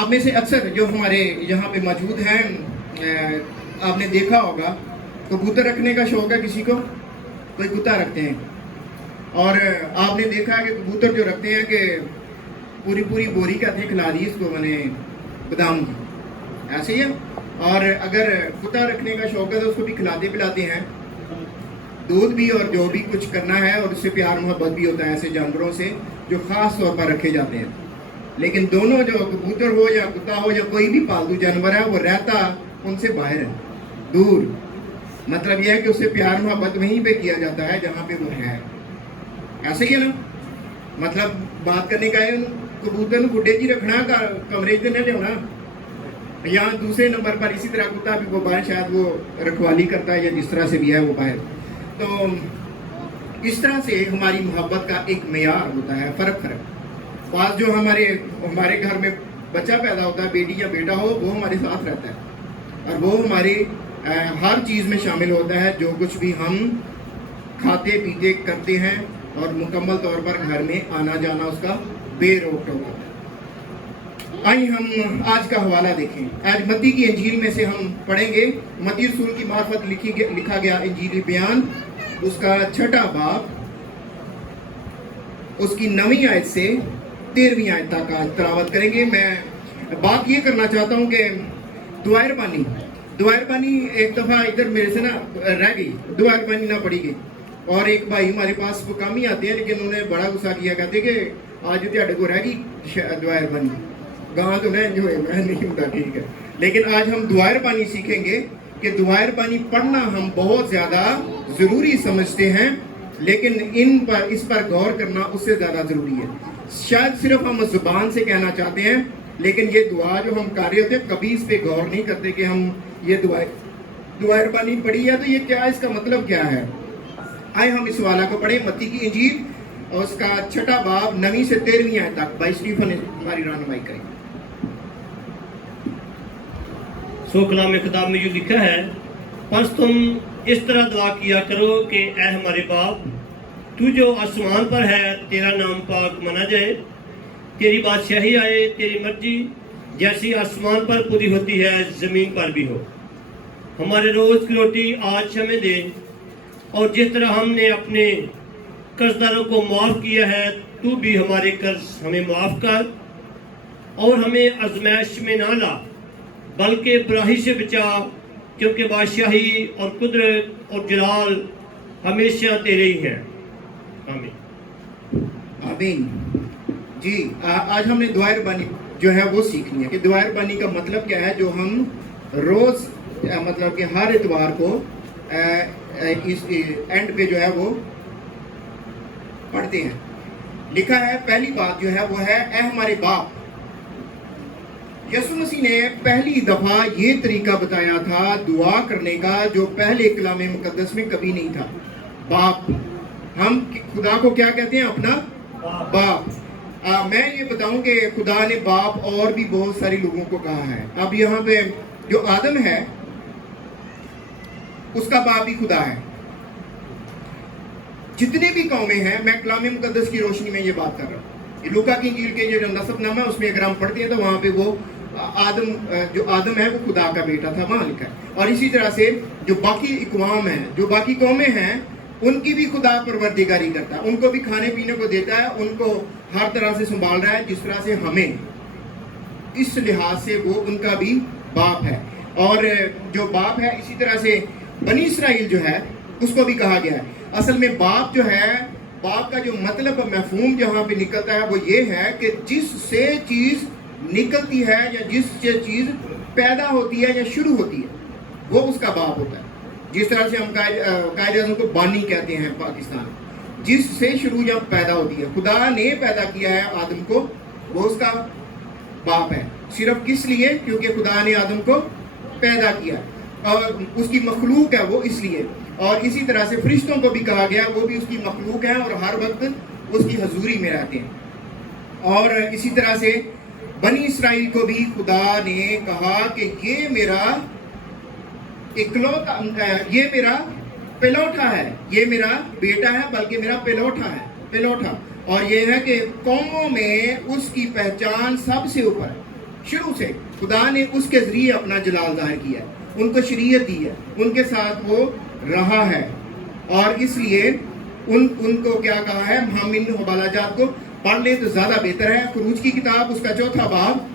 آپ میں سے اکثر جو ہمارے یہاں پہ موجود ہیں آپ نے دیکھا ہوگا کبوتر رکھنے کا شوق ہے کسی کو؟ کوئی کتا رکھتے ہیں، اور آپ نے دیکھا ہے کہ کبوتر جو رکھتے ہیں کہ پوری پوری بوری کہتے ہیں کھلا دی اس کو، میں نے بادام کی، ایسے ہی ہے۔ اور اگر کتا رکھنے کا شوق ہے تو اس کو بھی کھلاتے پلاتے ہیں، دودھ بھی اور جو بھی کچھ کرنا ہے، اور اس سے پیار محبت بھی ہوتا ہے ایسے جانوروں سے جو خاص طور پر رکھے جاتے ہیں۔ لیکن دونوں جو کبوتر ہو یا کتا ہو یا کوئی بھی پالتو جانور ہے وہ رہتا ان سے باہر ہے، دور۔ مطلب یہ ہے کہ اس سے پیار محبت وہیں پہ کیا جاتا ہے جہاں پہ وہ ہے، ایسے ہی ہے نا۔ مطلب بات کرنے کا ہے، کبوتر گڈے جی رکھنا کمرے سے نہیں ہونا، یا دوسرے نمبر پر اسی طرح کتا بھی وہ باہر شاید وہ رکھوالی کرتا ہے یا جس طرح سے بھی ہے وہ باہر۔ تو اس طرح سے ہماری محبت کا ایک معیار ہوتا ہے، فرق۔ بعض جو ہمارے گھر میں بچہ پیدا ہوتا ہے، بیٹی یا بیٹا ہو، وہ ہمارے ساتھ رہتا ہے اور وہ ہماری ہر چیز میں شامل ہوتا ہے، جو کچھ بھی ہم کھاتے پیتے کرتے ہیں، اور مکمل طور پر گھر میں آنا جانا اس کا بے روک ٹوک ہوتا ہے۔ آئیں ہم آج کا حوالہ دیکھیں۔ آج متی کی انجیل میں سے ہم پڑھیں گے، متی رسول کی معرفت لکھا گیا انجیلی بیان، اس کا 6واں باب، اس کی 9ویں آیت سے 13ویں آیت تک آج تلاوت کریں گے۔ میں بات یہ کرنا چاہتا ہوں کہ دعائر بانی ایک دفعہ ادھر میرے سے نا رہ گئی، دعائر بانی نہ پڑی گئی، اور ایک بھائی ہمارے پاس وہ کام ہی آتے ہیں لیکن انہوں نے بڑا غصہ کیا، کہتے کہ آج تہاڈے کو رہ گئی دعائر بانی، گاں تو نہیں جو میں نہیں ہوتا، ٹھیک ہے۔ لیکن آج ہم دعائر بانی سیکھیں گے کہ دعائر بانی پڑھنا ہم بہت زیادہ ضروری سمجھتے ہیں، لیکن اس پر غور کرنا اس سے زیادہ ضروری ہے۔ شاید صرف ہم زبان سے کہنا چاہتے ہیں، لیکن یہ دعا جو ہم کر رہے ہوتے ہیں کبھی اس پہ غور نہیں کرتے کہ ہم یہ دعائر بانی پڑھی ہے تو یہ کیا، اس کا مطلب کیا ہے۔ آئے ہم اس والا کو پڑھیں، متی کی انجیل اور اس کا 6واں باب 9ویں سے 13ویں آیت تک۔ بھائی اسٹیفن ہماری رہنمائی کریں۔ سو کلام خدا میں جو لکھا ہے، پس تم اس طرح دعا کیا کرو کہ اے ہمارے باپ، تو جو آسمان پر ہے، تیرا نام پاک مانا جائے، تیری بادشاہی آئے، تیری مرضی جیسی آسمان پر پوری ہوتی ہے زمین پر بھی ہو۔ ہمارے روز کی روٹی آج ہمیں دے، اور جس طرح ہم نے اپنے قرضداروں کو معاف کیا ہے، تو بھی ہمارے قرض ہمیں معاف کر، اور ہمیں آزمائش میں نہ لا بلکہ برائی سے بچا، کیونکہ بادشاہی اور قدرت اور جلال ہمیشہ تیرے ہی ہیں، آمین۔ آمین۔ جی آج ہم نے دعائر بانی جو ہے وہ سیکھنی ہے کہ دعائر بانی کا مطلب کیا ہے، جو ہم روز مطلب کہ ہر اتوار کو اس اینڈ پہ جو ہے وہ پڑھتے ہیں۔ لکھا ہے پہلی بات جو ہے وہ ہے اے ہمارے باپ۔ یسوع مسیح نے پہلی دفعہ یہ طریقہ بتایا تھا دعا کرنے کا جو پہلے کلام مقدس میں کبھی نہیں تھا۔ باپ، ہم خدا کو کیا کہتے ہیں؟ اپنا باپ۔ میں یہ بتاؤں کہ خدا نے باپ اور بھی بہت سارے لوگوں کو کہا ہے۔ اب یہاں پہ جو آدم ہے اس کا باپ بھی خدا ہے۔ جتنے بھی قومیں ہیں، میں کلام مقدس کی روشنی میں یہ بات کر رہا ہوں، لوکا کی انجیل کے جو نسب نامہ ہے اس میں اگر ہم پڑھتے ہیں تو وہاں پہ وہ آدم ہے وہ خدا کا بیٹا تھا، وہاں لکھا ہے۔ اور اسی طرح سے جو باقی اقوام ہیں، جو باقی قومیں ہیں، ان کی بھی خدا پروردگاری کرتا ہے، ان کو بھی کھانے پینے کو دیتا ہے، ان کو ہر طرح سے سنبھال رہا ہے جس طرح سے ہمیں، اس لحاظ سے وہ ان کا بھی باپ ہے۔ اور جو باپ ہے اسی طرح سے بنی اسرائیل جو ہے اس کو بھی کہا گیا ہے۔ اصل میں باپ جو ہے، باپ کا جو مطلب مفہوم جہاں پہ نکلتا ہے وہ یہ ہے کہ جس سے چیز نکلتی ہے یا جس سے چیز پیدا ہوتی ہے یا شروع ہوتی ہے وہ اس کا باپ ہوتا ہے۔ جس طرح سے ہم قائد اعظم کو بانی کہتے ہیں پاکستان، جس سے شروع یا پیدا ہوتی ہے۔ خدا نے پیدا کیا ہے آدم کو، وہ اس کا باپ ہے۔ صرف کس لیے؟ کیونکہ خدا نے آدم کو پیدا کیا اور اس کی مخلوق ہے وہ، اس لیے۔ اور اسی طرح سے فرشتوں کو بھی کہا گیا، وہ بھی اس کی مخلوق ہیں اور ہر وقت اس کی حضوری میں رہتے ہیں۔ اور اسی طرح سے بنی اسرائیل کو بھی خدا نے کہا کہ یہ میرا اکلوتا، یہ میرا پلوٹا ہے، یہ میرا بیٹا ہے بلکہ میرا پلوٹا۔ اور یہ ہے کہ قوموں میں اس کی پہچان سب سے اوپر ہے۔ شروع سے خدا نے اس کے ذریعے اپنا جلال ظاہر کیا ہے، ان کو شریعت دی ہے، ان کے ساتھ وہ رہا ہے، اور اس لیے ان کو کیا کہا ہے، ہم ان حوالہ جات کو پڑھ لیں تو زیادہ بہتر ہے۔ خروج کی کتاب اس کا 4 باب،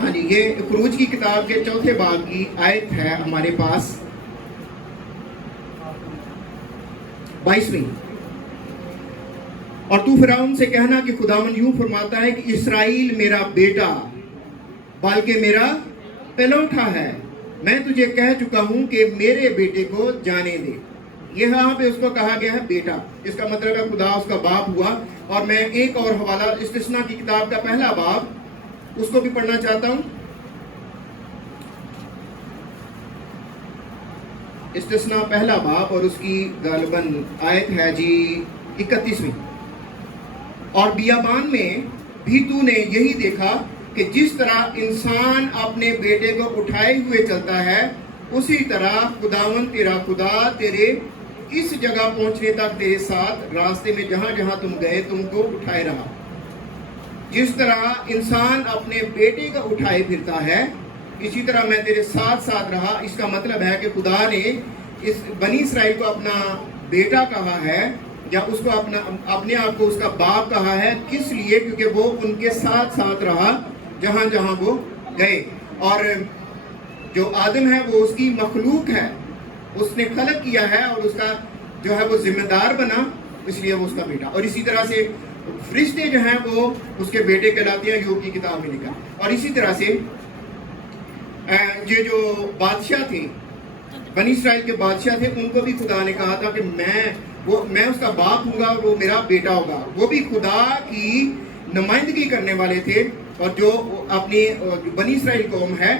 ہاں جی، یہ خروج کی کتاب کے 4 باب کی آیت ہے ہمارے پاس 22ویں۔ اور تو فرعون سے کہنا کہ خداوند یوں فرماتا ہے کہ اسرائیل میرا بیٹا بلکہ میرا پلوٹا ہے، میں تجھے کہہ چکا ہوں کہ میرے بیٹے کو جانے دے۔ یہاں پہ اس کو کہا گیا ہے بیٹا، اس کا مطلب ہے خدا اس کا باپ ہوا۔ اور میں ایک اور حوالہ استثناء کی کتاب کا 1 باب اس کو بھی پڑھنا چاہتا ہوں۔ استثناء 1 باب اور اس کی غالباً آیت ہے جی 31ویں۔ اور بیابان میں بھی تو نے یہی دیکھا کہ جس طرح انسان اپنے بیٹے کو اٹھائے ہوئے چلتا ہے، اسی طرح خداوند تیرا خدا تیرے اس جگہ پہنچنے تک تیرے ساتھ راستے میں جہاں جہاں تم گئے تم کو اٹھائے رہا۔ جس طرح انسان اپنے بیٹے کو اٹھائے پھرتا ہے، اسی طرح میں تیرے ساتھ ساتھ رہا۔ اس کا مطلب ہے کہ خدا نے اس بنی اسرائیل کو اپنا بیٹا کہا ہے، یا اس کو اپنے آپ کو اس کا باپ کہا ہے، کس لیے؟ کیونکہ وہ ان کے ساتھ ساتھ رہا جہاں جہاں وہ گئے۔ اور جو آدم ہے وہ اس کی مخلوق ہے، اس نے خلق کیا ہے، اور اس کا جو ہے وہ ذمہ دار بنا، اس لیے وہ اس کا بیٹا۔ اور اسی طرح سے فرشتے جو ہیں وہ اس کے بیٹے کہلاتے ہیں، یوب کی کتاب میں لکھا۔ اور اسی طرح سے یہ جو بادشاہ تھے، بنی اسرائیل کے بادشاہ تھے، ان کو بھی خدا نے کہا تھا کہ میں اس کا باپ ہوں گا، وہ میرا بیٹا ہوگا۔ وہ بھی خدا کی نمائندگی کرنے والے تھے، اور جو اپنی بنی اسرائیل قوم ہے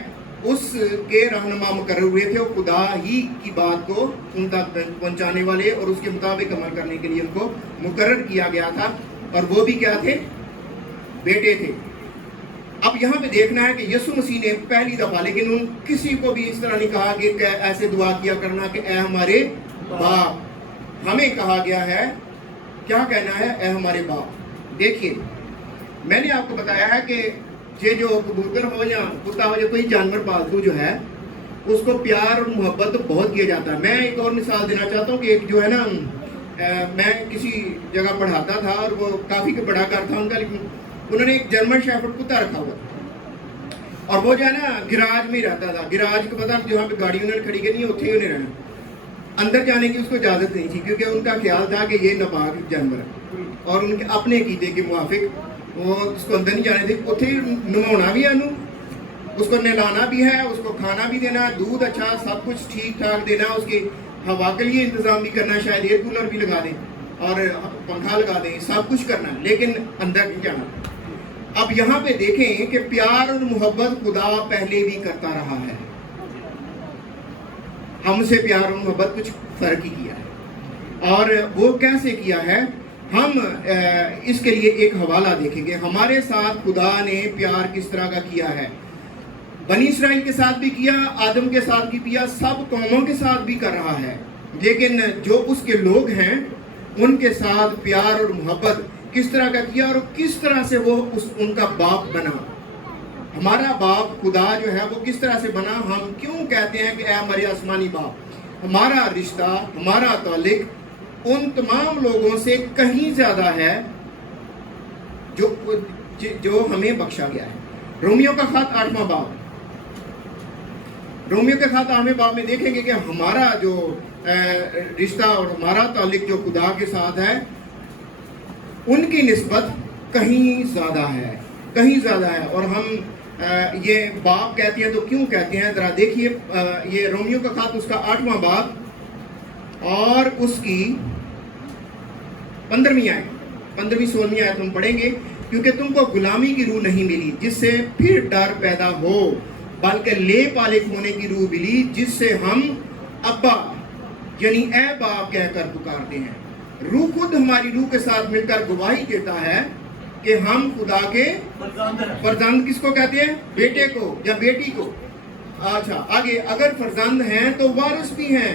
اس کے رہنما مقرر ہوئے تھے، وہ خدا ہی کی بات کو ان تک پہنچانے والے اور اس کے مطابق عمل کرنے کے لیے ان کو مقرر کیا گیا تھا، اور وہ بھی کیا تھے؟ بیٹے تھے۔ اب یہاں پہ دیکھنا ہے کہ یسوع مسیح نے پہلی دفعہ، لیکن ان کسی کو بھی اس طرح نہیں کہا کہ ایسے دعا کیا کرنا کہ اے ہمارے باپ۔ ہمیں کہا گیا ہے کیا کہنا ہے؟ اے ہمارے باپ۔ دیکھیے، میں نے آپ کو بتایا ہے کہ یہ جو کبوتر ہو یا کتا ہو یا کوئی جانور پالتو جو ہے، اس کو پیار اور محبت تو بہت کیا جاتا ہے۔ میں ایک اور مثال دینا چاہتا ہوں کہ ایک جو ہے نا، میں کسی جگہ پڑھاتا تھا، اور وہ کافی بڑا گھر تھا ان کا، لیکن انہوں نے ایک جرمن شیفرڈ کتا رکھا ہوا تھا، اور وہ جو ہے نا گراج میں ہی رہتا تھا۔ گراج کو پتا جہاں پہ گاڑی انہوں نے کھڑی کرنی ہے اتنے ہی انہیں رہنا، اندر جانے کی اس کو اجازت نہیں تھی، کیونکہ ان کا خیال تھا کہ یہ ناپاک جانور ہے، اور ان کے اپنے عقیدے کے موافق وہ اس کو اندر نہیں جانے تھے۔ اتنے نمونا بھی ہے، اس کو نہلانا بھی ہے، اس کو کھانا بھی دینا، دودھ اچھا سب کچھ ٹھیک ٹھاک دینا، اس کی ہوا کے لیے انتظام بھی کرنا، شاید ایئر کولر بھی لگا دیں اور پنکھا لگا دیں، سب کچھ کرنا ہے، لیکن اندر نہیں جانا۔ اب یہاں پہ دیکھیں کہ پیار اور محبت خدا پہلے بھی کرتا رہا ہے، ہم سے پیار اور محبت کچھ فرق ہی کیا ہے۔ اور وہ کیسے کیا ہے، ہم اس کے لیے ایک حوالہ دیکھیں گے۔ ہمارے ساتھ خدا نے پیار کس طرح کا کیا ہے، بنی اسرائیل کے ساتھ بھی کیا، آدم کے ساتھ بھی کیا، سب قوموں کے ساتھ بھی کر رہا ہے، لیکن جو اس کے لوگ ہیں ان کے ساتھ پیار اور محبت کس طرح کا کیا، اور کس طرح سے وہ ان کا باپ بنا۔ ہمارا باپ خدا جو ہے وہ کس طرح سے بنا؟ ہم کیوں کہتے ہیں کہ اے ہمارے آسمانی باپ؟ ہمارا رشتہ، ہمارا تعلق ان تمام لوگوں سے کہیں زیادہ ہے جو ہمیں بخشا گیا ہے۔ رومیو کا خط 8واں باب، رومیو کے خط 8ویں باب میں دیکھیں گے کہ ہمارا جو رشتہ اور ہمارا تعلق جو خدا کے ساتھ ہے ان کی نسبت کہیں زیادہ ہے، کہیں زیادہ ہے۔ اور ہم یہ باپ کہتے ہیں تو کیوں کہتے ہیں؟ ذرا دیکھیے، یہ رومیو کا خط اس کا 8واں باب اور اس کی 15ویں آیت، 15ویں 16ویں آیت ہم پڑھیں گے۔ کیونکہ تم کو غلامی کی روح نہیں ملی جس سے پھر ڈر پیدا ہو، بلکہ لے پالک ہونے کی روح ملی جس سے ہم ابا یعنی اے باپ کہہ کر پکارتے ہیں۔ روح خود ہماری روح کے ساتھ مل کر گواہی دیتا ہے کہ ہم خدا کے فرزند۔ کس کو کہتے ہیں؟ بیٹے کو یا بیٹی کو۔ اچھا، آگے، اگر فرزند ہیں تو وارث بھی ہیں،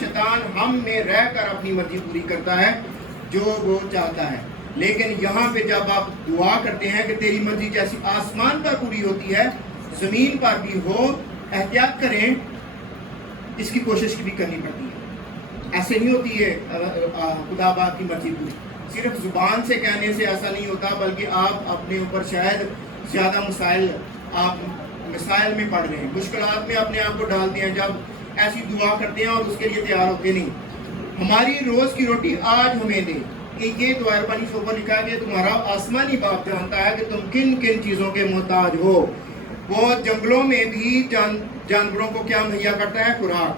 شیطان ہم میں رہ کر اپنی مرضی پوری کرتا ہے جو وہ چاہتا ہے. لیکن یہاں پہ جب آپ دعا کرتے ہیں کہ تیری مرضی جیسی آسمان پر پوری ہوتی ہے زمین پر بھی ہو, احتیاط کریں, اس کی کوشش بھی کرنی پڑتی ہے. ایسے نہیں ہوتی ہے خدا باپ کی مرضی پوری, صرف زبان سے کہنے سے ایسا نہیں ہوتا, بلکہ آپ اپنے اوپر شاید زیادہ مسائل میں پڑ رہے ہیں, مشکلات میں اپنے آپ کو ڈالتے ہیں جب ایسی دعا کرتے ہیں اور اس کے لیے تیار ہوتے نہیں. ہماری روز کی روٹی آج ہمیں دے, کہ یہ دعا ربانی کے اوپر لکھا ہے کہ تمہارا آسمانی باپ جانتا ہے کہ تم کن کن چیزوں کے محتاج ہو. وہ جنگلوں میں بھی جانوروں کو کیا مہیا کرتا ہے؟ خوراک,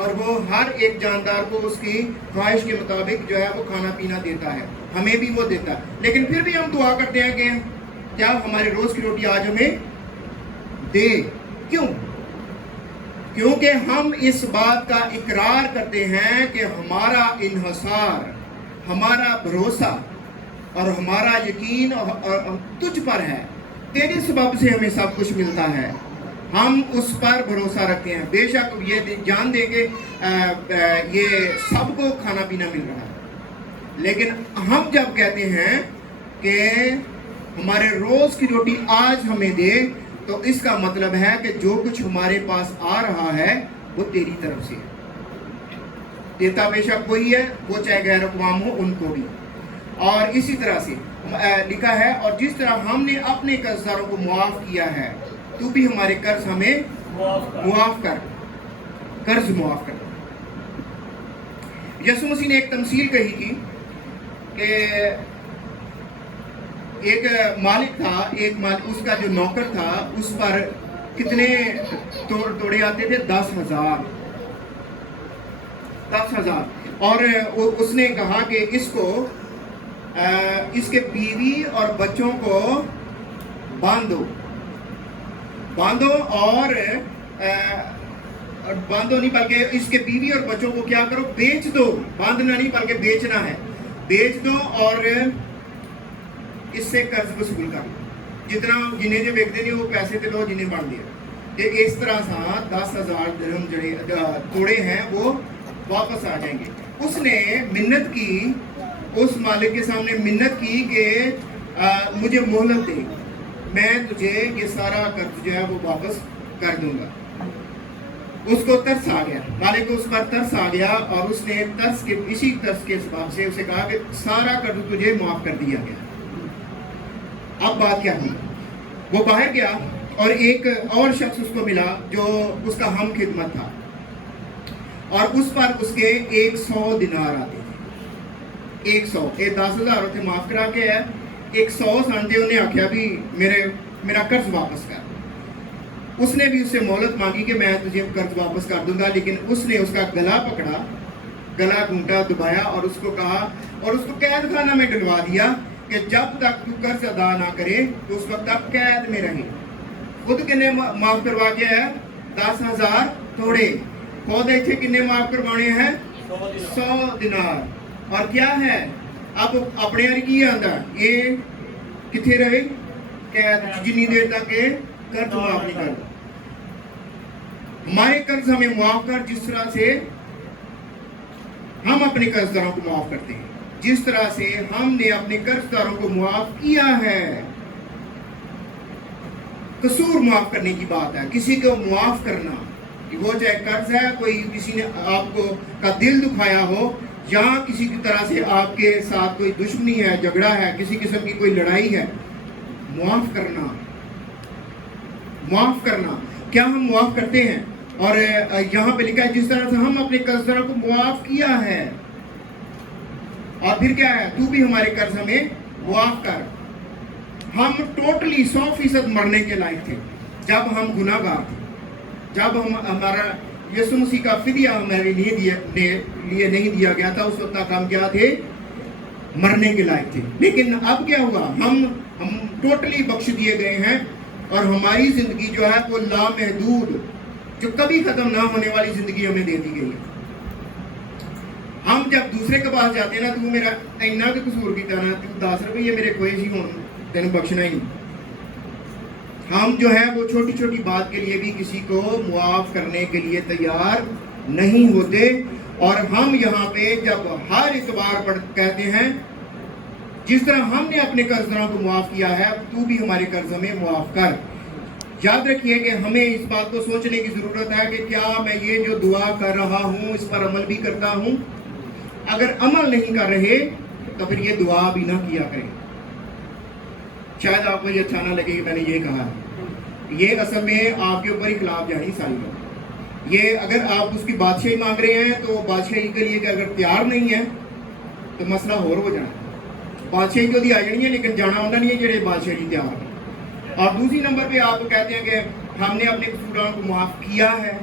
اور وہ ہر ایک جاندار کو اس کی خواہش کے مطابق جو ہے وہ کھانا پینا دیتا ہے, ہمیں بھی وہ دیتا ہے. لیکن پھر بھی ہم دعا کرتے ہیں کہ کیا ہمارے روز کی روٹی آج ہمیں دے. کیوں؟ کیونکہ ہم اس بات کا اقرار کرتے ہیں کہ ہمارا انحصار, ہمارا بھروسہ اور ہمارا یقین تجھ پر ہے, تیرے سبب سے ہمیں سب کچھ ملتا ہے, ہم اس پر بھروسہ رکھتے ہیں. بے شک یہ جان دیں کہ یہ سب کو کھانا پینا مل رہا ہے, لیکن ہم جب کہتے ہیں کہ ہمارے روز کی روٹی آج ہمیں دے, تو اس کا مطلب ہے کہ جو کچھ ہمارے پاس آ رہا ہے وہ تیری طرف سے دیتا بے شک وہی ہے, وہ چاہے غیر اقوام ہو ان کو بھی. اور اسی طرح سے لکھا ہے, اور جس طرح ہم نے اپنے قرضداروں کو معاف کیا ہے تو بھی ہمارے قرض ہمیں معاف کر, قرض معاف کر. یسوع مسیح نے ایک تمثیل کہی تھی کہ ایک مالک تھا, اس کا جو نوکر تھا اس پر کتنے توڑے آتے تھے؟ 10,000. اور اس نے کہا کہ اس کو اس کے بیوی اور بچوں کو باندھو, اور باندھو نہیں بلکہ اس کے بیوی اور بچوں کو کیا کرو؟ بیچ دو. باندھنا نہیں بلکہ بیچنا ہے, بیچ دو اور اس سے قرض وصول کر لو. جتنا جنہیں جو بیچتے نہیں وہ پیسے تے لو جنہیں بانھ دیا. کہ اس طرح سے 10,000 درہم جڑے توڑے ہیں وہ واپس آ جائیں گے. اس نے منت کی, اس مالک کے سامنے منت کی کہ مجھے مہلت دے, میں تجھے یہ سارا قرض جو ہے وہ واپس کر دوں گا. اس کو ترس آ گیا, مالک کو اس پر ترس آ گیا, اور اس نے اسی ترس کے سبب سے اسے کہا کہ سارا قرض تجھے معاف کر دیا گیا. اب بات کیا ہوئی؟ وہ باہر گیا اور ایک اور شخص اس کو ملا جو اس کا ہم خدمت تھا, اور اس پر اس کے 100 دینار آتے تھے. 100 10,000 ہوتے معاف کرا کے ہے, 100 سانتے انہیں آخیا بھی میرا قرض واپس کر. اس نے بھی اس سے مہلت مانگی کہ میں تجھے قرض واپس کر دوں گا, لیکن اس نے اس کا گلا پکڑا, گلا گھونٹا, دبایا اور اس کو کہا, اور اس کو قید خانہ میں ڈلوا دیا کہ جب تک تو قرض ادا نہ کرے تو اس وقت تک قید میں رہے. خود کنے معاف کروا کے ہے؟ 10,000 توڑے. خود ایتھے کنے معاف کروانے ہیں؟ 100 دینار. اور کیا ہے اب اپنے کی آندا یہ کتنے رہے؟ قید, جنی دیر تک کہ قرض معاف نہیں کرتا. ہمارے قرض ہمیں معاف کر, جس طرح سے ہم اپنے قرض داروں کو معاف کرتے ہیں, جس طرح سے ہم نے اپنے قرض داروں کو معاف کیا ہے. قصور معاف کرنے کی بات ہے, کسی کو معاف کرنا, وہ چاہے قرض ہے, کوئی کسی نے آپ کو کا دل دکھایا ہو, یا کسی کی طرح سے آپ کے ساتھ کوئی دشمنی ہے, جھگڑا ہے, کسی قسم کی کوئی لڑائی ہے, معاف کرنا. معاف کرنا کیا ہم معاف کرتے ہیں؟ اور یہاں پہ لکھا ہے جس طرح سے ہم اپنے قرض داروں کو معاف کیا ہے. اور پھر کیا ہے؟ تو بھی ہمارے قرض ہمیں معاف کر. ہم ٹوٹلی 100% مرنے کے لائق تھے جب ہم گناہ گار تھے, جب ہمارا یسوع مسیح کا فدیہ ہمارے لیے نہیں دیا گیا تھا, اس وقت تک ہم کیا تھے؟ مرنے کے لائق تھے. لیکن اب کیا ہوا؟ ہم ٹوٹلی بخش دیے گئے ہیں, اور ہماری زندگی جو ہے وہ لامحدود, جو کبھی ختم نہ ہونے والی زندگی ہمیں دے دی گئی ہے. ہم جب دوسرے کے پاس جاتے ہیں نا, تو میرا اینا کے قصور کیتا نا, تو 10 روپیے میرے کوئی سی ہوں تینوں بخشنا ہی نہیں. ہم جو ہے وہ چھوٹی چھوٹی بات کے لیے بھی کسی کو معاف کرنے کے لیے تیار نہیں ہوتے. اور ہم یہاں پہ جب ہر اتوار پر کہتے ہیں جس طرح ہم نے اپنے قرضداروں کو معاف کیا ہے تو بھی ہمارے قرض ہمیں معاف کر. یاد رکھیے کہ ہمیں اس بات کو سوچنے کی ضرورت ہے کہ کیا میں یہ جو دعا کر رہا ہوں اس پر عمل بھی کرتا ہوں. اگر عمل نہیں کر رہے تو پھر یہ دعا بھی نہ کیا کریں. شاید آپ کو یہ اچھا نہ لگے کہ میں نے یہ کہا. یہ اصل میں آپ کے اوپر ہی خلاف جانی ساری بات. یہ اگر آپ اس کی بادشاہی مانگ رہے ہیں تو بادشاہی کے لیے کہ اگر تیار نہیں ہے تو مسئلہ اور ہو جانا. بادشاہی کو دی آ جانی ہے لیکن جانا ہونا نہیں ہے جڑے بادشاہی تیار ہیں. اور دوسری نمبر پہ آپ کہتے ہیں کہ ہم نے اپنے قصوراں کو معاف کیا ہے,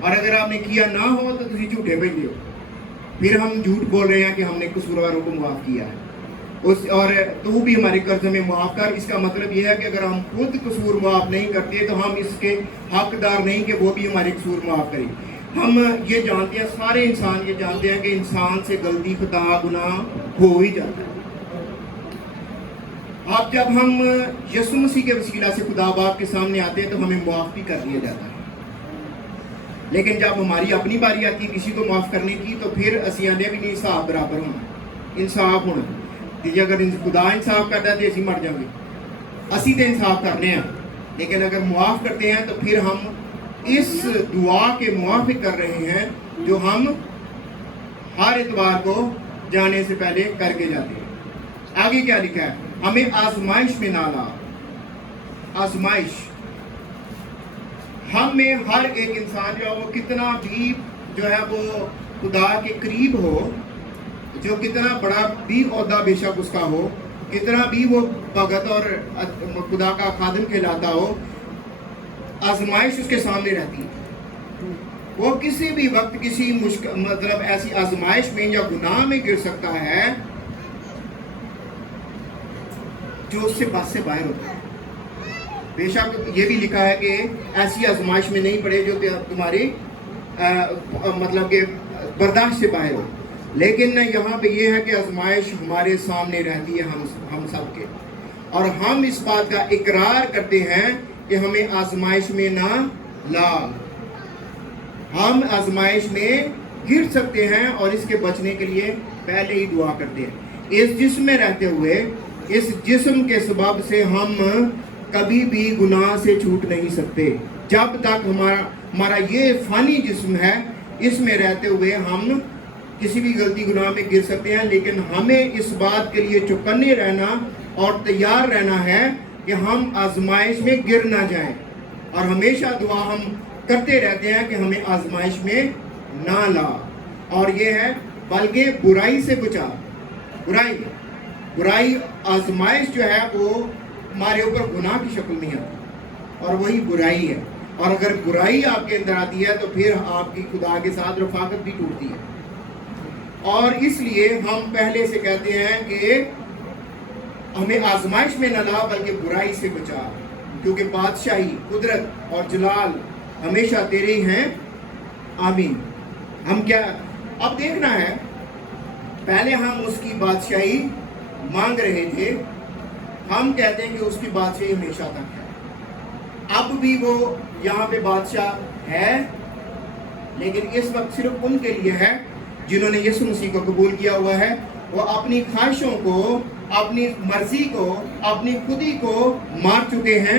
اور اگر آپ نے کیا نہ ہو تو تسی جھوٹے بھیجے ہو. پھر ہم جھوٹ بول رہے ہیں کہ ہم نے قصورواروں کو معاف کیا ہے اور تو بھی ہمارے قرض میں معاف کر. اس کا مطلب یہ ہے کہ اگر ہم خود قصور معاف نہیں کرتے تو ہم اس کے حقدار نہیں کہ وہ بھی ہمارے قصور معاف کرے. ہم یہ جانتے ہیں, سارے انسان یہ جانتے ہیں کہ انسان سے غلطی خطا گناہ ہو ہی جاتا ہے. اب جب ہم یسوع مسیح کے وسیلہ سے خدا باپ کے سامنے آتے ہیں تو ہمیں معاف بھی کر دیا جاتا ہے. لیکن جب ہماری اپنی باری آتی ہے کسی کو معاف کرنے کی تو پھر اسی آنے بھی نہیں انصاف برابر ہونا, انصاف ہونا. کہ اگر خدا انصاف کرتا ہے تو اسی مر جائیں گے. اسی تو انصاف کرنے ہیں, لیکن اگر معاف کرتے ہیں تو پھر ہم اس دعا کے موافق کر رہے ہیں جو ہم ہر اتوار کو جانے سے پہلے کر کے جاتے ہیں. آگے کیا لکھا ہے؟ ہمیں آزمائش میں نہ لا. آزمائش ہم میں ہر ایک انسان جو ہے وہ کتنا بھی جو ہے وہ خدا کے قریب ہو, جو کتنا بڑا بھی عہدہ بے شک اس کا ہو, کتنا بھی وہ بھگت اور خدا کا خادم کہلاتا ہو, آزمائش اس کے سامنے رہتی ہے. وہ کسی بھی وقت کسی مطلب ایسی آزمائش میں یا گناہ میں گر سکتا ہے جو اس سے بس سے باہر ہوتا ہے. بے شک یہ بھی لکھا ہے کہ ایسی آزمائش میں نہیں پڑے جو تمہاری مطلب کہ برداشت سے باہر ہو. لیکن یہاں پہ یہ ہے کہ آزمائش ہمارے سامنے رہتی ہے ہم سب کے, اور ہم اس بات کا اقرار کرتے ہیں کہ ہمیں آزمائش میں نہ لا. ہم آزمائش میں گر سکتے ہیں اور اس کے بچنے کے لیے پہلے ہی دعا کرتے ہیں. اس جسم میں رہتے ہوئے اس جسم کے سبب سے ہم کبھی بھی گناہ سے چھوٹ نہیں سکتے. جب تک ہمارا یہ فانی جسم ہے اس میں رہتے ہوئے ہم کسی بھی غلطی گناہ میں گر سکتے ہیں, لیکن ہمیں اس بات کے لیے چوکنے رہنا اور تیار رہنا ہے کہ ہم آزمائش میں گر نہ جائیں. اور ہمیشہ دعا ہم کرتے رہتے ہیں کہ ہمیں آزمائش میں نہ لا. اور یہ ہے بلکہ برائی سے بچا. برائی آزمائش جو ہے وہ ہمارے اوپر گناہ کی شکل میں ہے اور وہی برائی ہے. اور اگر برائی آپ کے اندر آتی ہے تو پھر آپ کی خدا کے ساتھ رفاقت بھی ٹوٹتی ہے. اور اس لیے ہم پہلے سے کہتے ہیں کہ ہمیں آزمائش میں نہ لا بلکہ برائی سے بچا, کیونکہ بادشاہی, قدرت اور جلال ہمیشہ تیرے ہی ہیں. آمین. ہم کیا اب دیکھنا ہے, پہلے ہم اس کی بادشاہی مانگ رہے تھے, ہم کہتے ہیں کہ اس کی بادشاہی ہمیشہ تک ہے. اب بھی وہ یہاں پہ بادشاہ ہے, لیکن اس وقت صرف ان کے لیے ہے جنہوں نے یسوع مسیح کو قبول کیا ہوا ہے. وہ اپنی خواہشوں کو, اپنی مرضی کو, اپنی خودی کو مار چکے ہیں,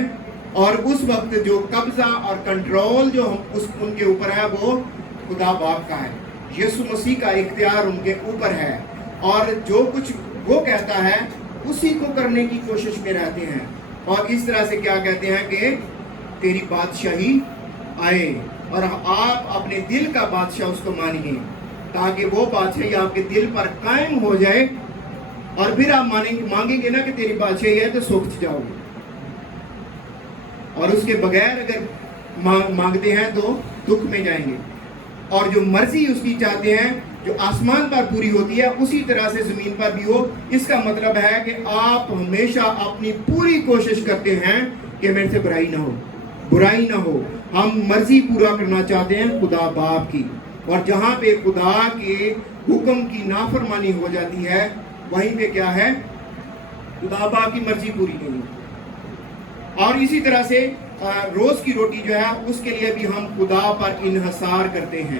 اور اس وقت جو قبضہ اور کنٹرول جو ان کے اوپر ہے وہ خدا باپ کا ہے. یسوع مسیح کا اختیار ان کے اوپر ہے, اور جو کچھ وہ کہتا ہے اسی کو کرنے کی کوشش میں رہتے ہیں. اور اس طرح سے کیا کہتے ہیں کہ تیری بادشاہی آئے, اور آپ اپنے دل کا بادشاہ اس کو مانیے تاکہ وہ بادشاہی آپ کے دل پر قائم ہو جائے. اور پھر آپ مانگیں گے نا کہ تیری بادشاہی ہے تو سوکھ جاؤ گے, اور اس کے بغیر اگر مانگتے ہیں تو دکھ میں جائیں گے. اور جو مرضی اس کی چاہتے ہیں جو آسمان پر پوری ہوتی ہے اسی طرح سے زمین پر بھی ہو. اس کا مطلب ہے کہ آپ ہمیشہ اپنی پوری کوشش کرتے ہیں کہ میرے سے برائی نہ ہو. ہم مرضی پورا کرنا چاہتے ہیں خدا باپ کی, اور جہاں پہ خدا کے حکم کی نافرمانی ہو جاتی ہے وہیں پہ کیا ہے, خدا باپ کی مرضی پوری نہیں. اور اسی طرح سے روز کی روٹی جو ہے اس کے لیے بھی ہم خدا پر انحصار کرتے ہیں.